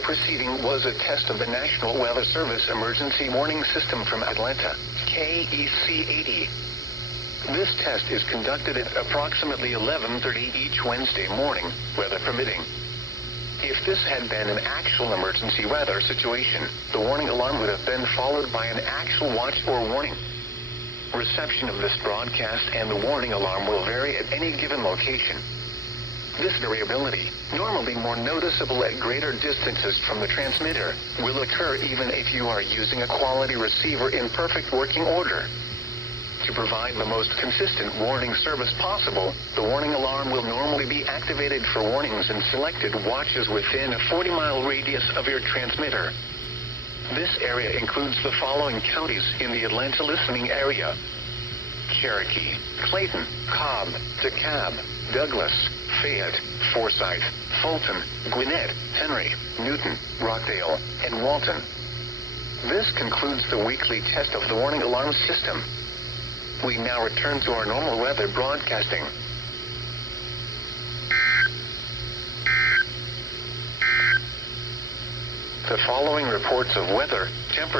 proceeding was a test of the National Weather Service Emergency Warning System from Atlanta, KEC-80. This test is conducted at approximately 11:30 each Wednesday morning, weather permitting. If this had been an actual emergency weather situation, the warning alarm would have been followed by an actual watch or warning. Reception of this broadcast and the warning alarm will vary at any given location. This variability, normally more noticeable at greater distances from the transmitter, will occur even if you are using a quality receiver in perfect working order. To provide the most consistent warning service possible, the warning alarm will normally be activated for warnings in selected watches within a 40-mile radius of your transmitter. This area includes the following counties in the Atlanta listening area: Cherokee, Clayton, Cobb, DeKalb, Douglas, Fayette, Forsyth, Fulton, Gwinnett, Henry, Newton, Rockdale, and Walton. This concludes the weekly test of the warning alarm system. We now return to our normal weather broadcasting. The following reports of weather, temperature,